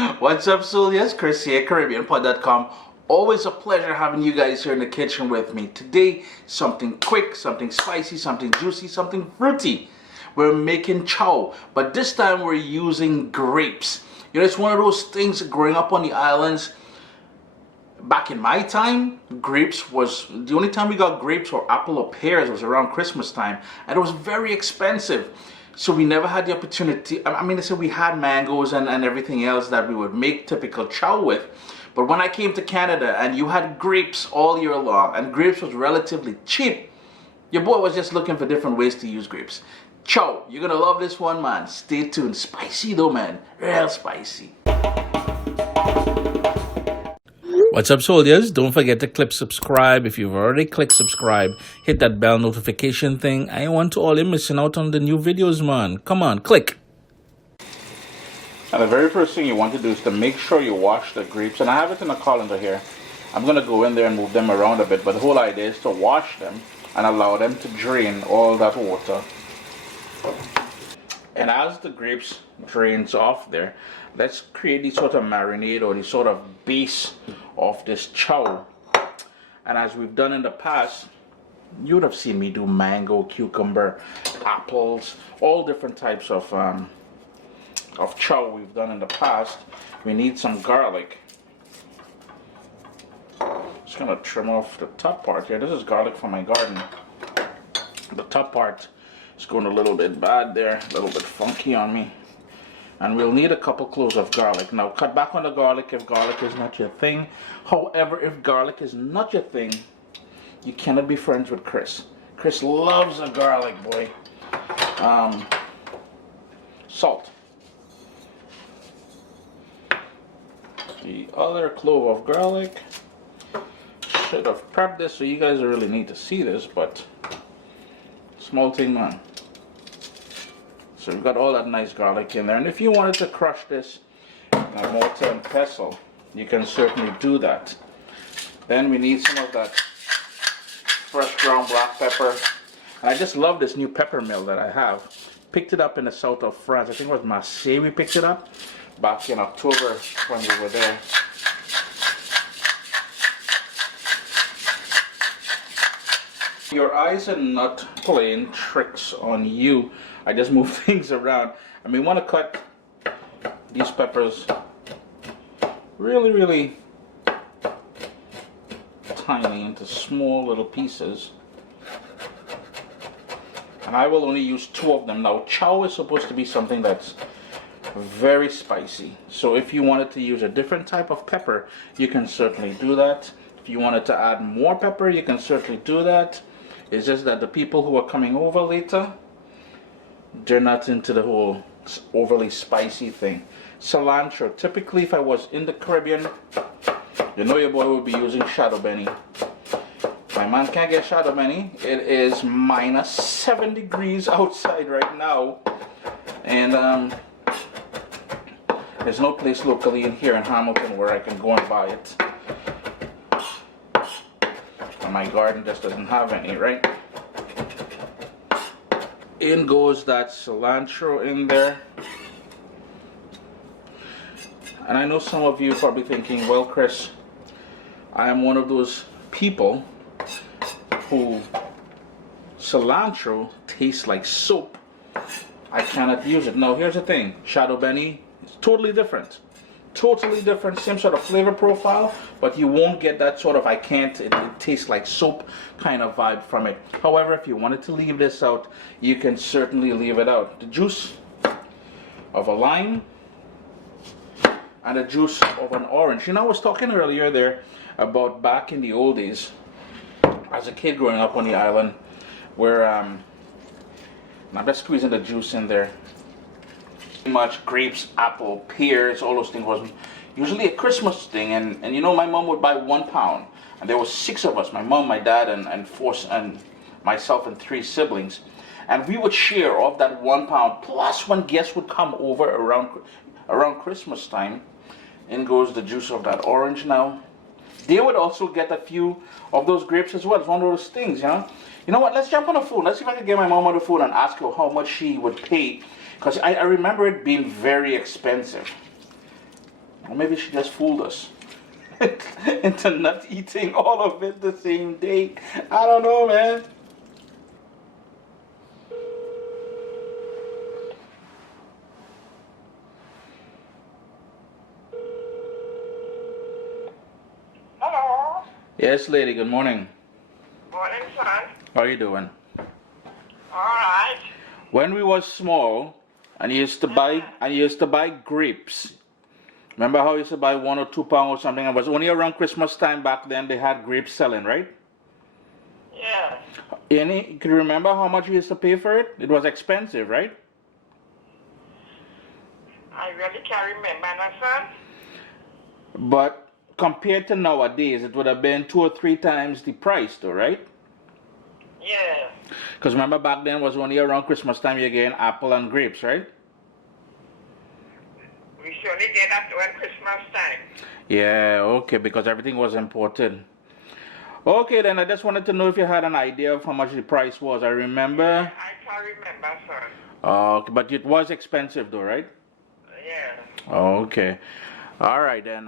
What's up, Souliers? Chris here, CaribbeanPot.com. Always a pleasure having you guys here in the kitchen with me. Today, something quick, something spicy, something juicy, something fruity. We're making chow, but this time we're using grapes. You know, it's one of those things growing up on the islands. Back in my time, grapes was the only time we got grapes or apple or pears was around Christmas time, and it was very expensive. So we never had the opportunity. I mean, they said we had mangoes and everything else that we would make typical chow with. But when I came to Canada and you had grapes all year long and grapes was relatively cheap, your boy was just looking for different ways to use grapes. Chow, you're gonna love this one, man. Stay tuned. Spicy though, man. Real spicy. What's up, soldiers? Don't forget to click subscribe. If you've already clicked subscribe, hit that bell notification thing. I want to all you missing out on the new videos, man. Come on, click. And the very first thing you want to do is to make sure you wash the grapes. And I have it in a colander here. I'm going to go in there and move them around a bit. But the whole idea is to wash them and allow them to drain all that water. And as the grapes drains off there, let's create the sort of marinade or the sort of base of this chow. And as we've done in the past, you would have seen me do mango, cucumber, apples, all different types of chow we've done in the past. We need some garlic. Just gonna trim off the top part here. This is garlic from my garden. The top part is going a little bit bad there, a little bit funky on me. And we'll need a couple cloves of garlic. Now cut back on the garlic if garlic is not your thing. However, if garlic is not your thing, you cannot be friends with Chris. Chris loves a garlic, boy. Salt. The other clove of garlic. Should have prepped this so you guys really need to see this, but small thing, man. So we've got all that nice garlic in there, and if you wanted to crush this in a mortar and pestle, you can certainly do that. Then we need some of that fresh ground black pepper. And I just love this new pepper mill that I have. Picked it up in the south of France. I think it was Marseille we picked it up back in October when we were there. Your eyes are not playing tricks on you. I just move things around. And we want to cut these peppers really, really tiny into small little pieces. And I will only use 2 of them. Now, chow is supposed to be something that's very spicy. So if you wanted to use a different type of pepper, you can certainly do that. If you wanted to add more pepper, you can certainly do that. It's just that the people who are coming over later, they're not into the whole overly spicy thing. Cilantro. Typically, if I was in the Caribbean, you know your boy would be using shadow benny. My man can't get shadow benny. It is minus 7 degrees outside right now. And there's no place locally in here in Hamilton where I can go and buy it. And my garden just doesn't have any, right? In goes that cilantro in there. And I know some of you are probably thinking, well, Chris, I am one of those people who cilantro tastes like soap. I cannot use it. Now, here's the thing. Shadow benny is totally different. Totally different, same sort of flavor profile, but you won't get that sort of it tastes like soap kind of vibe from it. However, if you wanted to leave this out, you can certainly leave it out. The juice of a lime and the juice of an orange. You know, I was talking earlier there about back in the old days, as a kid growing up on the island, where I'm just squeezing the juice in there. Much grapes, apple, pears, all those things was usually a Christmas thing, and you know, my mom would buy 1 pound, and there was 6 of us, my mom, my dad, and myself and 3 siblings, and we would share off that 1 pound. Plus, when guests would come over around Christmas time, in goes the juice of that orange. Now they would also get a few of those grapes as well. It's one of those things, you know. You know what? Let's jump on the phone. Let's see if I can get my mom on the phone and ask her how much she would pay. Because I remember it being very expensive. Or maybe she just fooled us into not eating all of it the same day. I don't know, man. Hello. Yes, lady, good morning. Morning, son. How are you doing? All right. When we was small, and you used to buy grapes. Remember how you used to buy 1 or 2 pounds or something? It was only around Christmas time back then they had grapes selling, right? Yeah. Can you remember how much you used to pay for it? It was expensive, right? I really can't remember now, son. But compared to nowadays, it would have been 2 or 3 times the price, though, right? Yeah. Because remember back then was only around Christmas time you're getting apple and grapes, right? We surely get that when Christmas time. Yeah, okay, because everything was imported. Okay, then I just wanted to know if you had an idea of how much the price was. I remember. I can't remember, son. But it was expensive, though, right? Yeah. Okay. All right, then.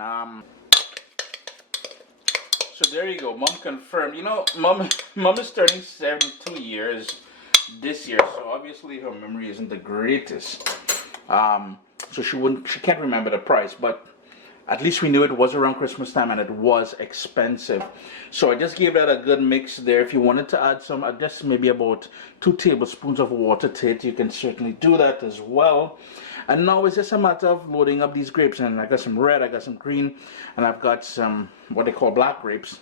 So there you go. Mom confirmed. You know, mom is turning 72 years this year, so obviously her memory isn't the greatest. So she can't remember the price, but at least we knew it was around Christmas time and it was expensive. So I just gave that a good mix there. If you wanted to add some, I guess maybe about 2 tablespoons of water to it, you can certainly do that as well. And now it's just a matter of loading up these grapes. And I got some red, I got some green, and I've got some what they call black grapes.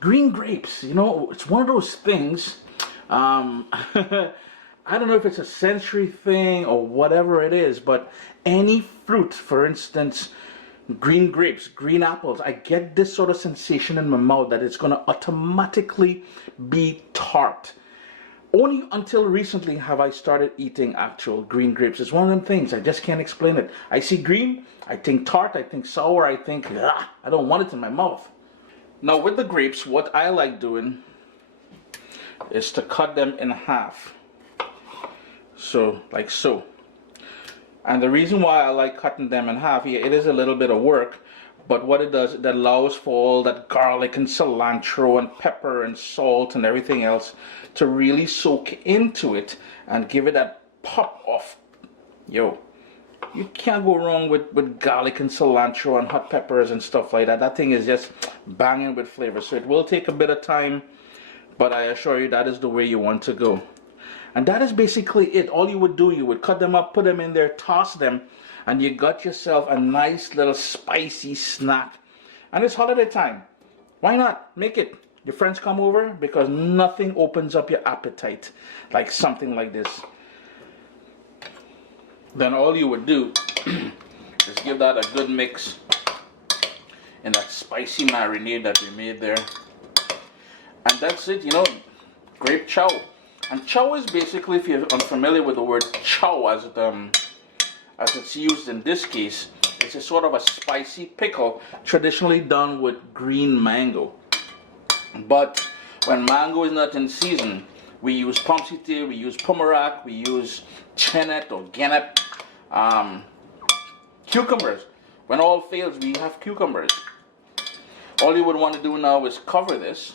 Green grapes, you know, it's one of those things. I don't know if it's a sensory thing or whatever it is, but any fruit, for instance, green grapes, green apples, I get this sort of sensation in my mouth that it's going to automatically be tart. Only until recently have I started eating actual green grapes. It's one of them things, I just can't explain it. I see green, I think tart, I think sour, I think, I don't want it in my mouth. Now with the grapes, what I like doing is to cut them in half. So, like so. And the reason why I like cutting them in half, yeah, it is a little bit of work, but what it does, it allows for all that garlic and cilantro and pepper and salt and everything else to really soak into it and give it that pop off. Yo, you can't go wrong with garlic and cilantro and hot peppers and stuff like that. That thing is just banging with flavor. So it will take a bit of time, but I assure you that is the way you want to go. And that is basically it. All you would do, you would cut them up, put them in there, toss them, and you got yourself a nice little spicy snack. And it's holiday time. Why not? Make it. Your friends come over, because nothing opens up your appetite like something like this. Then all you would do is give that a good mix in that spicy marinade that we made there. And that's it, you know, grape chow. And chow is basically, if you're unfamiliar with the word chow as it's used in this case, it's a sort of a spicy pickle traditionally done with green mango. But when mango is not in season, we use pomsite, we use pomerac, we use chenet or genep, cucumbers. When all fails, we have cucumbers. All you would want to do now is cover this,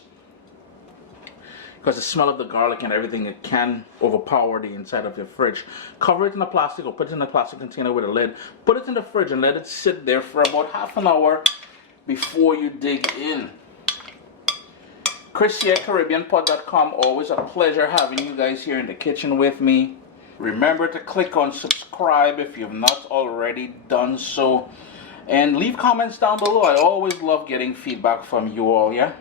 because the smell of the garlic and everything, it can overpower the inside of your fridge. Cover it in a plastic or put it in a plastic container with a lid. Put it in the fridge and let it sit there for about half an hour before you dig in. Chris here, CaribbeanPot.com. Always a pleasure having you guys here in the kitchen with me. Remember to click on subscribe if you've not already done so. And leave comments down below. I always love getting feedback from you all, yeah?